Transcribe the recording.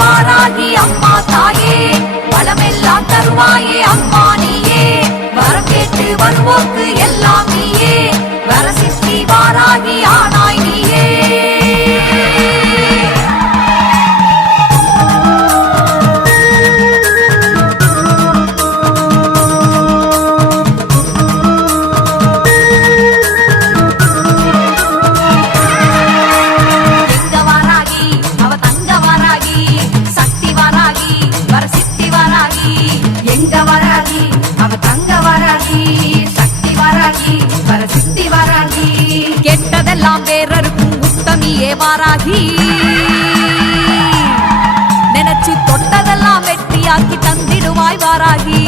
வாராகி அம்மா தாயே வளமெல்லாம் தருவாயே அம்மா நீயே வரம் கேட்டு வருவோக்கு எல்லாம் நீயே வரசித்தி வாராகி ஆனாய் நீயே கெட்டதெல்லாம் வேறருக்கும் உத்தமியே வாராகி நினைச்சு தொட்டதெல்லாம் வெற்றியாக்கி தந்திடுவாய் வாராகி